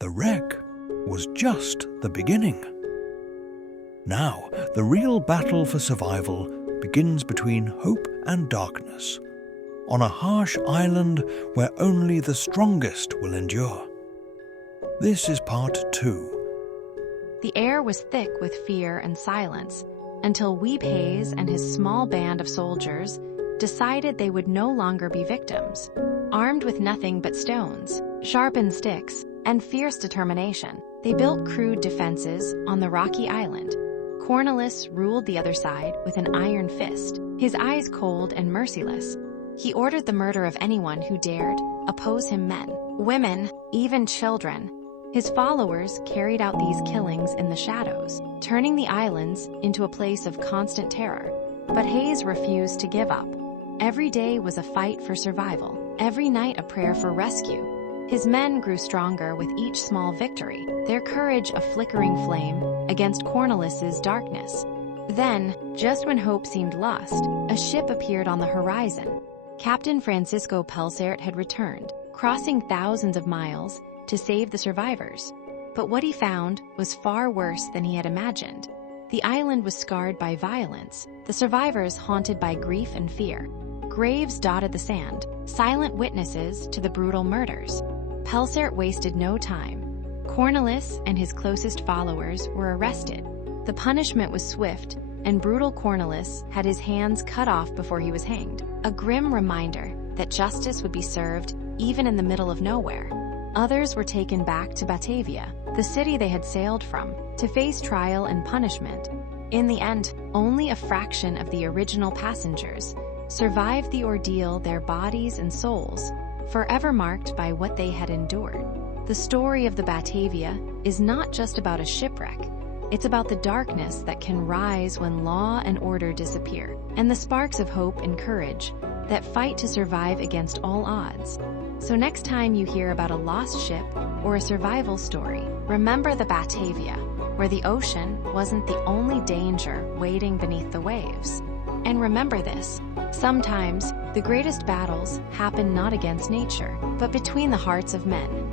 The wreck was just the beginning. Now, the real battle for survival begins between hope and darkness, on a harsh island where only the strongest will endure. This is part 2. The air was thick with fear and silence until Weep Hayes and his small band of soldiers decided they would no longer be victims. Armed with nothing but stones, sharpened sticks, and fierce determination, they built crude defenses on the rocky island. Cornwallis ruled the other side with an iron fist, his eyes cold and merciless. He ordered the murder of anyone who dared oppose him, men, women, even children. His followers carried out these killings in the shadows, turning the islands into a place of constant terror. But Hayes refused to give up. Every day was a fight for survival, every night a prayer for rescue. His men grew stronger with each small victory, their courage a flickering flame against Cornwallis's darkness. Then, just when hope seemed lost, a ship appeared on the horizon. Captain Francisco Pelsart had returned, crossing thousands of miles to save the survivors. But what he found was far worse than he had imagined. The island was scarred by violence, the survivors haunted by grief and fear. Graves dotted the sand, silent witnesses to the brutal murders. Pelsart wasted no time. Cornwallis and his closest followers were arrested. The punishment was swift, and brutal Cornwallis had his hands cut off before he was hanged, a grim reminder that justice would be served even in the middle of nowhere. Others were taken back to Batavia, the city they had sailed from, to face trial and punishment. In the end, only a fraction of the original passengers survived the ordeal, their bodies and souls forever marked by what they had endured. The story of the Batavia is not just about a shipwreck. It's about the darkness that can rise when law and order disappear, and the sparks of hope and courage that fight to survive against all odds. So next time you hear about a lost ship or a survival story, remember the Batavia, where the ocean wasn't the only danger waiting beneath the waves. And remember this, sometimes the greatest battles happen not against nature, but between the hearts of men.